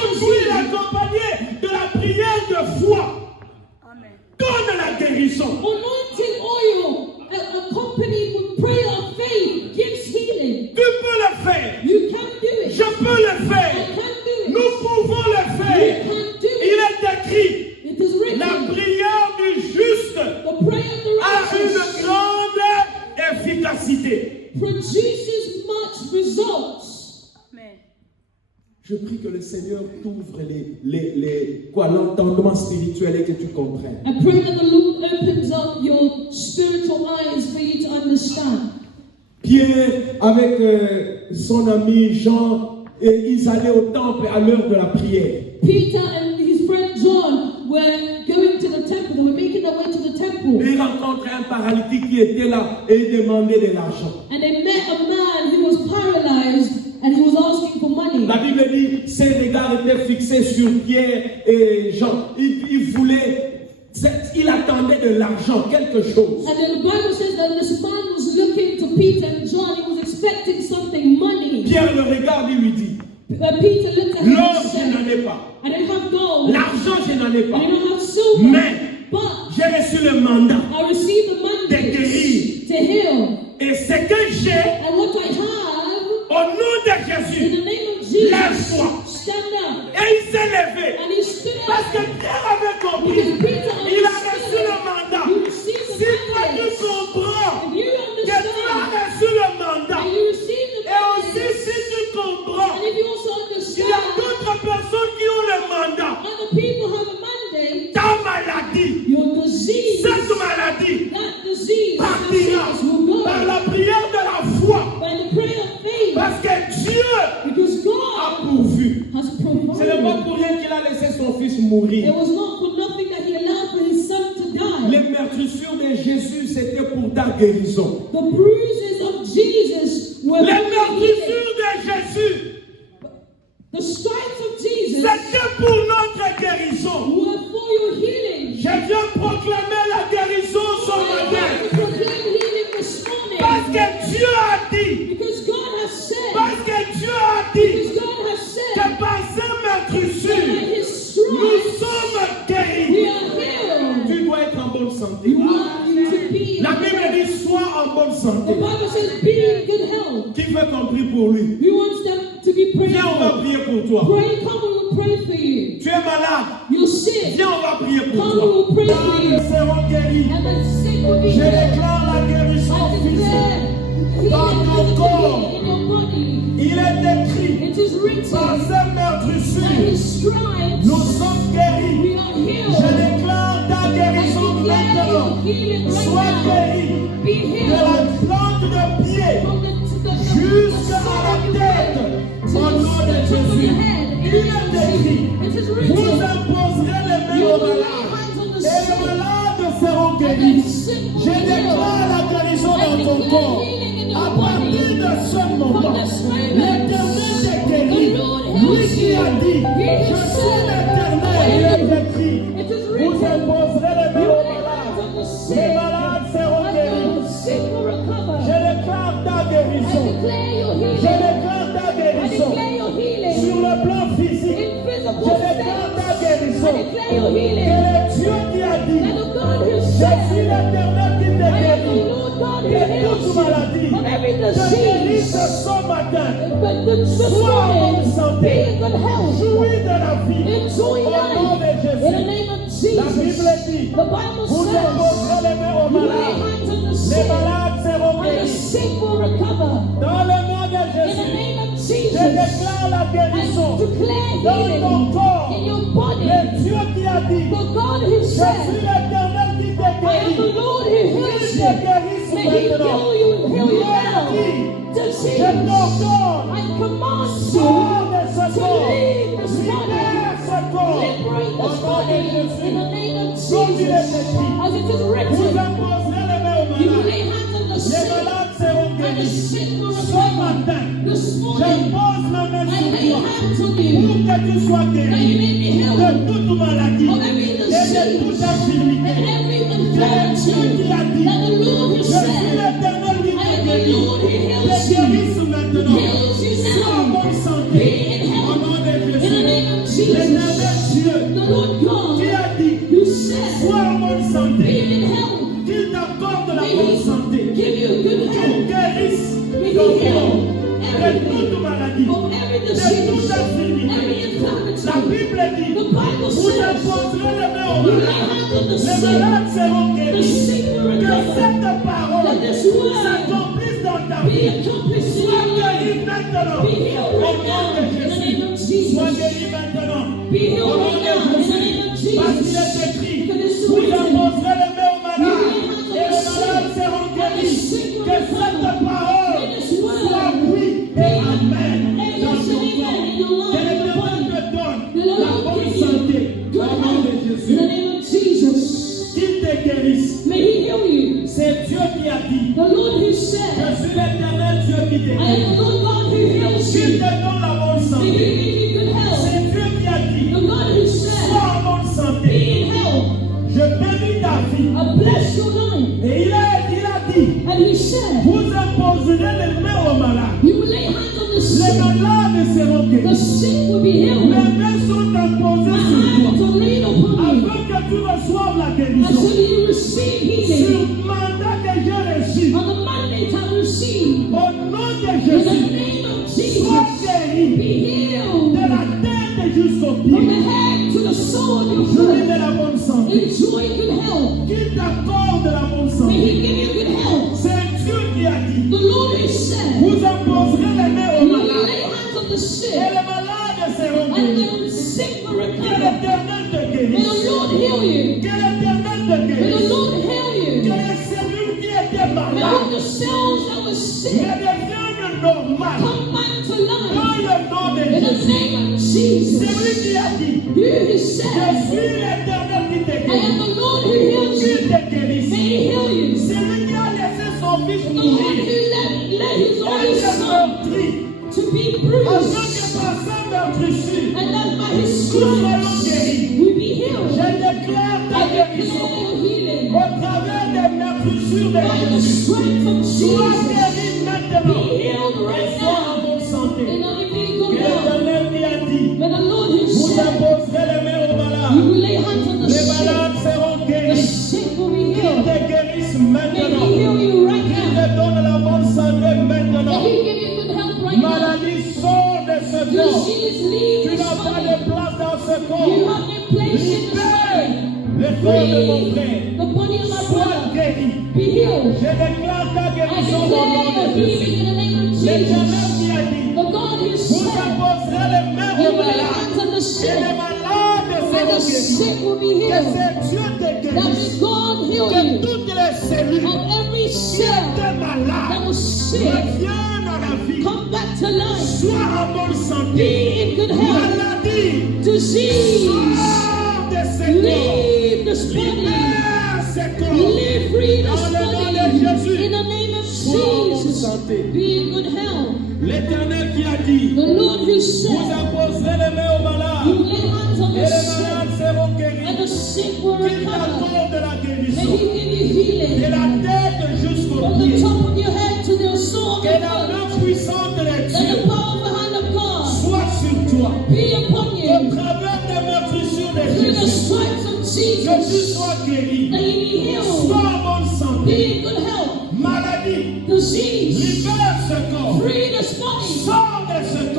accompagnée de la prière de foi donne la guérison. Anointing oil accompanied with prayer of faith gives healing. Tu peux le faire. You can do it. Je peux le I faire. can do it. Nous pouvons le You faire. can do Il it. est écrit, It is written. la prière du juste The prayer of the a une righteous grande efficacité. produces much results. Je prie que le Seigneur t'ouvre l'entendement spirituel et que tu comprennes. I pray that the Lord opens up your spiritual eyes for you to understand. Pierre, avec son ami Jean, et ils allaient au temple à l'heure de la prière. Peter and his friend John were going to the temple. They were making their way to the temple. Et ils rencontrent un paralytique qui était là et il demandait de l'argent. And they met a man who was paralyzed and he was asking for money. La Bible dit, ses regards étaient fixés sur Pierre et Jean. Il voulait, il attendait de l'argent, quelque chose. And then the Bible says that this man was looking to Peter and John. He was expecting something, money. Pierre le regarde et lui dit, Peter looked at him l'or and je said, n'en ai pas, I don't have gold. l'argent je n'en ai I pas, don't have silver. mais But j'ai reçu le mandat I received the mandate guérir. to heal. Et ce que j'ai, And what I have, au nom de in Jésus, the name of Jesus, lève-toi. stand up. Et il s'est levé. And he stood Parce up que Pierre avait compris. because Peter Il a reçu understood. le mandat. You received Si the toi tu mandate. comprends If you que tu as understand reçu le mandat, and you receive the et aussi mandate, si tu comprends and if you also qu'il y a understand d'autres personnes qui ont le mandat, other people have a mandate, ta maladie, your disease, cette maladie, that disease, that partira sickness will go par la prière de la foi. by the prayer of faith. Parce que Dieu Because a God pourvu. has Ce n'est pas provided. pour rien qu'il a laissé son fils It mourir. was not for nothing that he allowed for his son to die. Les meurtrissures de Jésus, c'était pour ta guérison. The bruises of Jesus were Les for your healing. meurtrissures de Jésus, The stripes of Jesus c'était pour notre guérison. were for your healing. Je viens proclamer la guérison ce I want matin. to proclaim healing this Parce morning. que Dieu a dit, Because God has said, parce que Dieu a dit because God has said, que par ces that by meurtrissures, his nous stripes sommes we guéris. are healed. Tu dois être en bonne santé. You want you to be. La Bible dit, sois en bonne The santé. Bible says, be in good health. Qui veut qu'on prie pour lui? We want them to be praying Viens, on va for. prier pour toi. Pray, come, we will pray for you. Tu es malade. You're sick. Viens, on va prier pour Come, we toi. will pray for Nous you. serons guéris. And the sick will be Je healed. déclare la guérison I physique. declare Dans healing ton physically corps. in your body. Il est écrit, It is par written ces that meurtrissures, his stripes nous sommes guéris. we are Je healed. déclare ta I guérison declare maintenant. your healing Sois right now. guéri Be de la healed plante de pied from the jusqu'à la tête. Au nom de Jésus. Il est écrit, It is vous written. imposerez les mains You aux will lay malades. hands on the Et les sick. malades seront And guéris. the sick will Je be healed. déclare la guérison I dans ton declare corps. healing in À your partir body. de ce moment, From this moment, l'Éternel est guéri. the Lord Lui heals qui a you. dit, He je has suis said, l'Éternel. Il est écrit, It is vous written. imposerez les mains You aux lay hands on the malades. sick. Les malades seront And guéris. the sick will recover. Je déclare ta I guérison. declare your Je healing. déclare ta I guérison declare your healing. sur this Sois en bonne morning. Be santé. in good health. Jouis de la vie. Enjoy Au nom de life. In the Jésus. name of La Bible Jesus. dit, The Bible vous says, imposerez les mains aux you lay malades. hands on the Les sick, malades seront and the guéris. sick will recover. Dans le nom de In the Jésus, name of je Jesus, déclare la I guérison declare dans healing ton corps. in your body. Le Dieu qui a dit, The God who je suis said, l'Éternel qui te I am the guérit. Lord who heals Qu'il you. te guérisse May He maintenant. heal you and heal you now. Je Disease, t'ordonne, I command sors de ce you to corps. leave this body. Libère ce corps. Liberate Au this nom de body in Jésus. the name of Comme il est Jesus. écrit, As it is vous written, imposerez les mains aux you malades. lay hands on the Les sick, malades seront and the guéris. sick will Ce recover. matin, This je morning, pose ma main I sur lay toi hands on pour you, que tu sois that you guéri may be de healed toute maladie of every et de disease toute and infirmité. every C'est Dieu infirmity qui a dit, that the Lord je has suis said. l'Éternel qui I te am the guérit. Lord who Te heals you. guérisse maintenant. Heals you Sois en now. bonne Be santé. in Au health. nom de In the Jésus. name of L'Éternel Jesus. Dieu The Lord God qui a dit, who said, sois en bonne be santé. in health. Qu'il t'accorde la May bonne He santé. give you good Qu'il health. guérisse May ton He corps heal de everything, toute maladie, of every de toute disease, infirmité. every La infirmity. Bible dit, The Bible vous says, imposerez les mains aux you lay malades. hands on the Les sick, malades seront the guéris. sick will Que recover. cette parole Let this word s'accomplisse dans ta be vie. accomplished in Sois your life. guéri maintenant. Be healed Au right nom now de in the Jésus. name of Sois Jesus. guéri maintenant. Be Au healed nom right de now in the Jésus. name of Parce qu'il Jesus. est écrit, Because it's vous written, imposerez les mains aux malades. you lay Et les hands on the malades sick, seront and the guéris. sick will Que cette recover. parole May this word soit oui be et amen amen dans and ton amen corps. in your life, Que in your l'Éternel body. te donne The Lord la bonne give you santé. good Au nom de health in Jésus. the name of Jesus. Qu'il te guérisse. May He heal you. C'est Dieu qui a dit, The Lord who je said, suis l'Éternel Dieu qui te I guérit. am the Lord God who heals Qu'il you. te donne la bonne May He santé. give you good health. C'est Dieu qui a dit, The God who said, sois en bonne be santé. in health. Je bénis ta vie. I bless your life. Et il a dit, And He said, vous imposerez les mains aux malades. you will lay hands on the Les sick. malades seront The guéris. sick will be healed. Les mains sont imposées My sur hands toi. are laid upon you Afin que tu reçoives la guérison. until you receive healing. Sur mandat que j'ai reçu. On the mandate I receive. Au nom de In the Jésus. name of Sois Jesus, guéri. be healed. De la tête jusqu'au From pied. the head to the sole of your Jouis de foot. la bonne santé. Enjoy good health. Qu'il t'accorde la bonne May santé. He give you good health. C'est Dieu qui a dit, The Lord has said, vous imposerez les mains aux you will malades. lay hands on the Et sick, les malades seront and guéris. the sick will Que recover. l'Éternel te May guérisse. the Lord heal you. Que l'Éternel te May the guérisse. Lord heal Que you. les cellules qui étaient May malades all the cells that were sick redeviennent normales. come back to life. Dans le nom de In the Jésus. name of C'est Jesus. lui qui a dit, You who je said, suis l'Éternel qui te I am guérit. the Lord who heals you. Qu'il te guérisse. May He heal you. C'est lui qui a laissé son fils The Lord mourir. who let His only Et Son meurtri. to be Afin bruised, que par sa meurtrissure, and that by His nous soyons stripes guéris. we be healed. Je déclare ta I declare guérison. your healing. Au travers des meurtrissures de By the Jésus. stripes of Sois Jesus, guéri be maintenant. healed Et right sois en now. bonne santé. In our Que good health. l'Éternel qui a dit, May the Lord who vous said, imposerez les mains aux you malades. will lay hands on the Les sick. malades seront The guéris. sick will be Qu'il healed. te guérisse May maintenant. He heal you right Qu'il now. te donne la bonne santé maintenant. May He give you good health right now. Maladie, sort de ce corps. Disease, leave Tu this n'as pas body. de place dans ce You corps. have no place in this Libère body. le corps de mon Leave frère. the body of my Sois brother. guéri. Be healed. Je déclare ta I guérison au nom declare de your Jésus. healing in the name of L'Éternel Jesus. qui a dit, The God who vous said, imposerez les mains you aux will lay malades. hands on the Et sick, les malades and seront the guéris. sick will be Que healed. c'est Dieu te That guérisse. is God heal Que you toutes les cellules of every qui cell étaient that malades was sick. reviennent à la vie. Come back to life. Sois en bonne Be santé. in good health. Maladie, Disease, sors de ce corps. leave this body. Libère ce corps. Live free this Dans le nom body. de Jésus. In the name of Sois en bonne Jesus. santé. Be in good health. L'Éternel qui a dit, The Lord who vous said, imposerez les mains aux you malades. lay hands on Et the les sick, malades seront guéris. and the sick will Qu'il recover. t'accorde la May guérison. He give you De healing la tête jusqu'au from the pied. top of your head to the sole of Que your la foot. main puissante de That Dieu the powerful hand of God soit sur toi. be upon Au you travers des meurtrissures de through the Jésus. stripes of Que tu Jesus. sois guéri. That you be healed. Sois en bonne Be santé. in good health. Maladie, Disease, libère ce corps. free this body. Sors de ce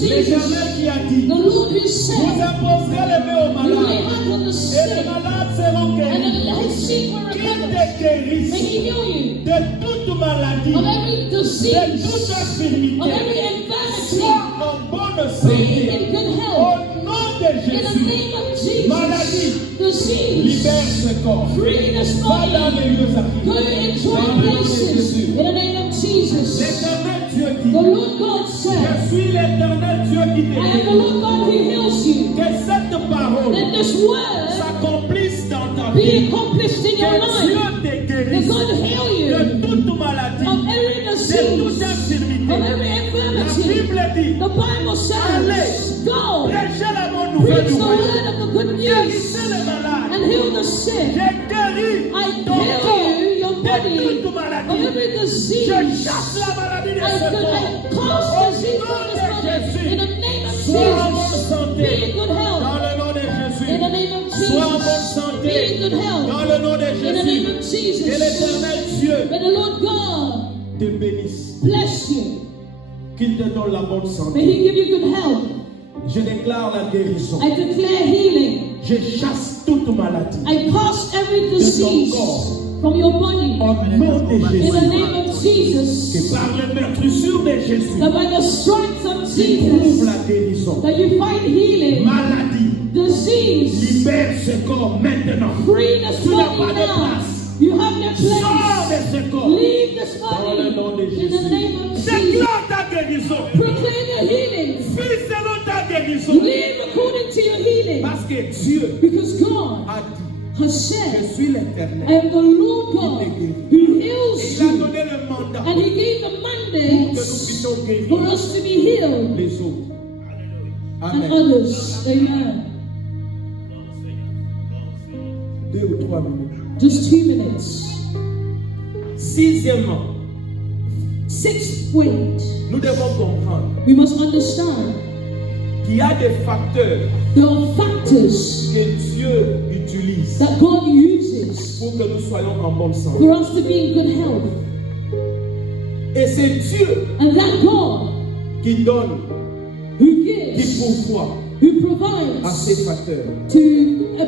Jesus, L'Éternel qui a dit, the Lord who vous said, imposerez les mains aux you lay malades, hands on the et les sick, malades seront and guéris. the sick will Qu'il recover. te guérisse May He heal you de toute maladie, of every de toute disease, of infirmité. every infirmity. Sois en bonne Be santé. in good Au health. nom de In the Jésus, name of Jesus, maladie, disease, libère ce corps. free this Va dans body. les lieux Go affligés. into our places. In the name of Jesus. L'éternel Dieu dit, The Lord God je said, suis l'éternel Dieu qui te I am the guérit. Lord God who heals you. Que cette parole Let this word s'accomplisse dans ta be vie. accomplished in your Que life. Dieu te That guérisse God heal you de toute maladie, of every de toute disease, infirmité. of every La infirmity. Bible dit, The Bible says, go, prêchez la bonne nouvelle preach du the royaume. word of the good news, Guérissez les malades. and heal the sick. J'ai guéri I ton heal corps you, your body, de toute of maladie. every Je disease. chasse la maladie de I ce corps. cast disease from this body. In the name of Sois en bonne Jesus, santé. be in good health. Dans le nom de Jésus. In the name of Sois en bonne Jesus, be santé. in good Dans health. le nom de In the name Jésus. of Que Jesus, l'éternel Dieu may the Lord God te bénisse. bless you. Qu'il te donne la bonne May santé. He give you good health. Je déclare la guérison. I declare healing. Je chasse toute maladie. I cast every disease from your body. Au nom de In the Jésus. name of Jesus, Que par les meurtrissures de Jésus, that by the stripes of tu trouves Jesus, la guérison. that you find healing, Maladie, disease, libère ce corps maintenant. free this Tu n'as body pas de now. place. You have no Sors place. de ce corps. Leave this Dans le nom de body. In the Jésus. name of Jesus, Déclare ta guérison. proclaim your healing. Fais selon ta guérison. Live according to your healing. Parce que Dieu Because God a dit, has je said, suis l'éternel. I am the Lord God who Et heals il a you. donné le mandat And He gave the pour que mandate nous puissions for guérir us to be healed les autres. and Amen. others. Amen. 2 ou 3 minutes. Just 2 minutes. Sixièmement, Sixth point, nous devons comprendre we must understand qu'il y a des facteurs there are factors que Dieu utilise that God uses pour que nous soyons en bonne santé. for us to be in good health. Et c'est Dieu And that God qui donne, who qui gives, pourvoit who à provides ces facteurs. to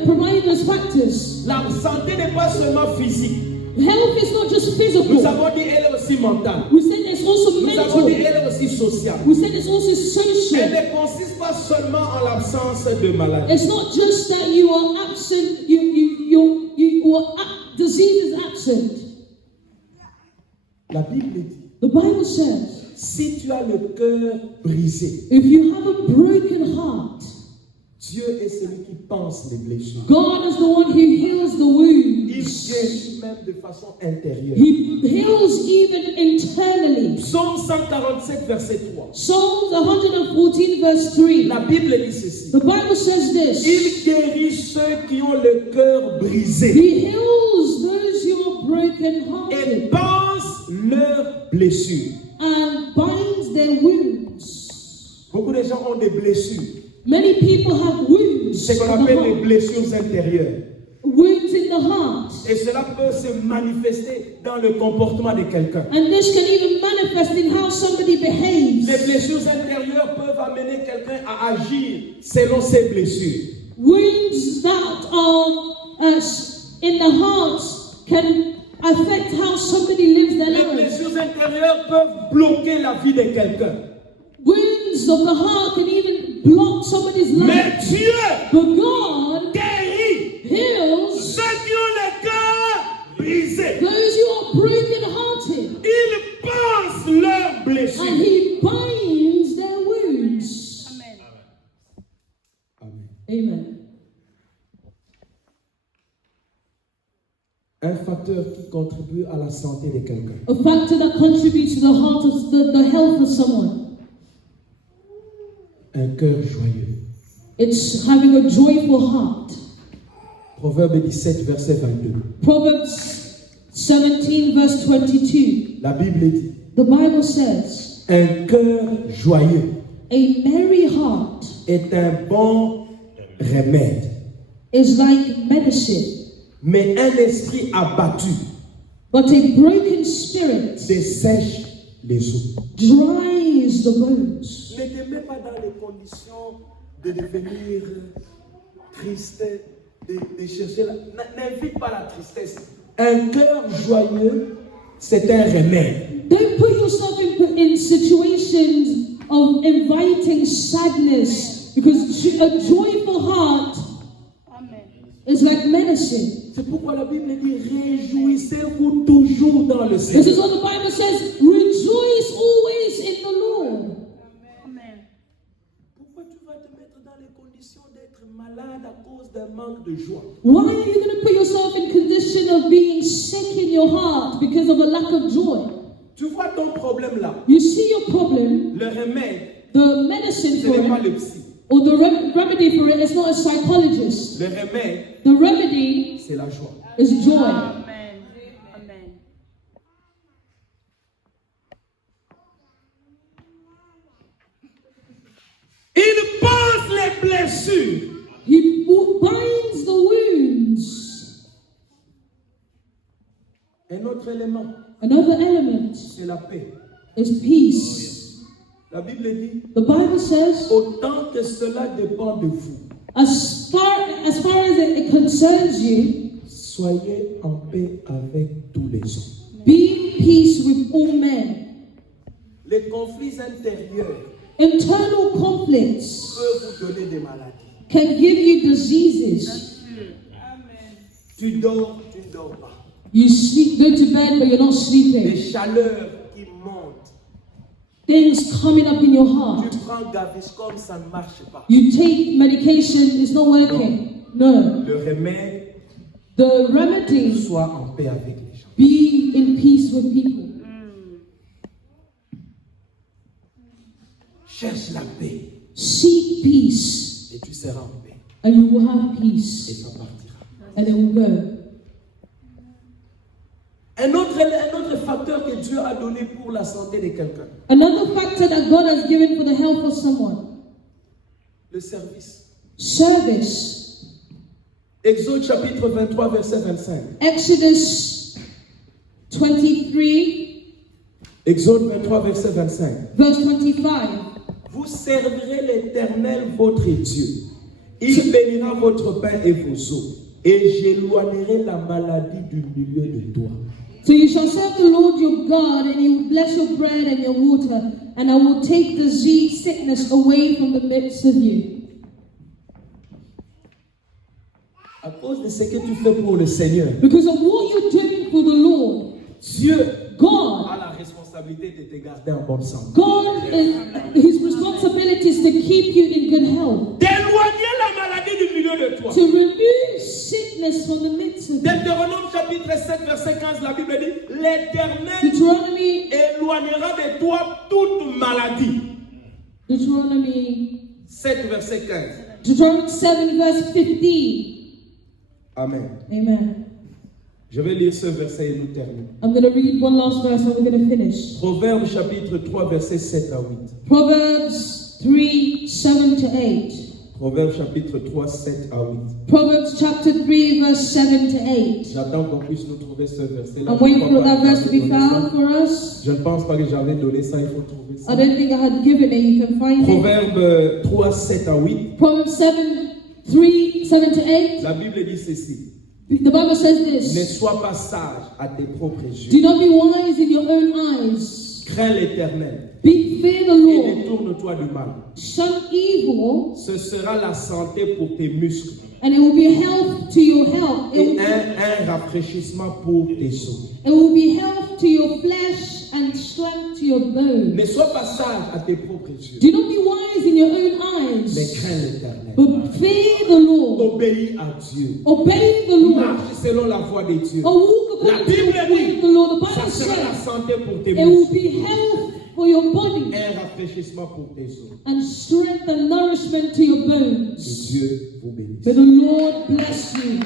provide those factors. La santé n'est pas seulement physique. Health is not just Nous physical. avons dit elle est aussi mentale. We said it's also Nous avons dit mental. elle est aussi sociale. We said it's also Elle social. ne consiste pas seulement en l'absence de maladie. It's not just that you are absent, disease is absent. La Bible dit, The Bible says, si tu as le cœur brisé, if you have a broken heart, Dieu est celui qui pense les blessures. God is the one who heals the Il wounds. guérit même de façon intérieure. He heals even internally. Psaume 147, verset 3. Psalms 114 verse 3. La Bible dit ceci. The Bible says this. Il guérit ceux qui ont le cœur brisé He heals those who are broken et hearted pense leurs blessures. and binds their wounds. Beaucoup de gens ont des blessures. Many people have wounds. Ce qu'on in the appelle les heart. blessures intérieures. Wounds in the heart. Et cela peut se manifester dans le comportement de quelqu'un. And this can even manifest in how somebody behaves. Les blessures intérieures peuvent amener quelqu'un à agir selon ses blessures. Wounds that are in the heart can affect how somebody lives their Les life. blessures intérieures peuvent bloquer la vie de quelqu'un. Wounds of the heart can even block somebody's life. Mais Dieu But God guérit heals ceux qui ont le cœur brisé. those who are broken hearted. Il pense leurs And blessures. He binds their wounds. Amen. Amen. Un facteur qui contribue à la santé de quelqu'un. A factor that contributes to the heart of the health of someone. Un cœur joyeux. It's having a joyful heart. Proverbe 17, verset 22. Proverbs 17 verse 22. La Bible dit, The Bible says, un cœur joyeux a merry heart est un bon remède. is like medicine, Mais un esprit abattu but a broken spirit dessèche les os. dries the bones. Ne te mets pas dans les conditions de devenir triste, de chercher la... N'invite pas la tristesse. Un cœur joyeux, c'est un remède. Don't put yourself in situations of inviting sadness, because a joyful heart is like medicine. C'est pourquoi la Bible dit réjouissez-vous toujours dans le This is Seigneur. what the Bible says, rejoice always in the Lord. Pourquoi tu vas te mettre dans les conditions d'être malade à cause d'un manque de joie? Why are you going to put yourself in condition of being sick in your heart because of a lack of joy? Tu vois ton problème là. You see your problem, Le remède, the medicine ce for n'est pas it, le psy. or the remedy for it is not a psychologist. Le remède, The remedy c'est la joie. is joy. Amen. Amen. Il pense les blessures. He binds the wounds. Un autre élément, Another element c'est la paix. is peace. La Bible dit, The Bible says, autant que cela dépend de vous, as far as it concerns you, soyez en paix avec tous les hommes. be in peace with all men. Les conflits intérieurs Internal conflicts peuvent vous donner des maladies. can give you diseases. Tu dors, tu ne dors pas. You sleep, go to bed, but you're not Les sleeping. chaleurs qui montent. Things coming up in your heart. Tu prends Gaviscon, ça ne marche pas. You take medication, it's not working. No. Le remède, The remedy, sois en paix avec les gens. be in peace with people. Cherche la paix Seek peace, et tu seras en paix. and you will have Et peace, ça partira. and it will go. Un autre facteur que Dieu a donné pour la santé de quelqu'un, Another factor that God has given for the health of someone, le service. service. Exode chapitre 23, verset 25. Exodus 23, Exode 23, verset 25. verse 25. Vous servirez l'Éternel votre Dieu. Il bénira votre pain et vos eaux. Et j'éloignerai la maladie du milieu de toi. So you shall serve the Lord your God, and he will bless your bread and your water, and I will take disease, sickness away from the midst of you. À cause de ce que tu fais pour le Seigneur, Because of what you're doing for the Lord, Dieu God, a la responsabilité de te garder en bonne santé. His responsibility is to keep you in good health, D'éloigner la maladie du milieu de toi. to remove sickness from the midst of you. Deutéronome chapitre 7, verset 15, la Bible dit, l'Éternel Deuteronomy, éloignera de toi toute maladie. Deuteronomy 7, verset 15. Deuteronomy 7, verse 15. Amen. Amen. Je vais lire ce verset et nous terminons. I'm going to read one last verse and we're going to finish. Proverbe chapitre 3, verset 7 à 8. Proverbs 3, 7 to 8. Proverbe chapitre 3, 7 à 8. Proverbs chapter 3, verse 7 to 8. J'attends qu'on puisse nous trouver ce verset-là. I'm waiting for that verse to be found for us. Je ne pense pas que j'avais donné ça, il faut trouver ça. I don't think I had given it. You can find it. Proverbe 3, 7 à 8. Proverbs 7, 3, 7 to 8. La Bible dit ceci. The Bible says Ne this. sois pas sage à tes propres yeux. Do not be wise in your own eyes. Crains l'Éternel Fear the et Lord. détourne-toi du mal. Shun evil, Ce sera la santé pour tes muscles and it will be health to your health. et un rafraîchissement pour tes os. It will be health to your flesh and strength to your bones. Ne sois pas sage à tes propres yeux, Do not be wise in your own mais eyes, crains l'Éternel. but fear the Lord. Obéis à Dieu. Obey the Lord. Marche selon la voie de Dieu. Or walk La according to Bible the way dit, of the Lord. The ça Bible sera la says santé pour tes it will muscles, be health for your body un rafraîchissement pour tes os. and strength and nourishment to your Que bones. Dieu vous bénisse. May the Lord bless you.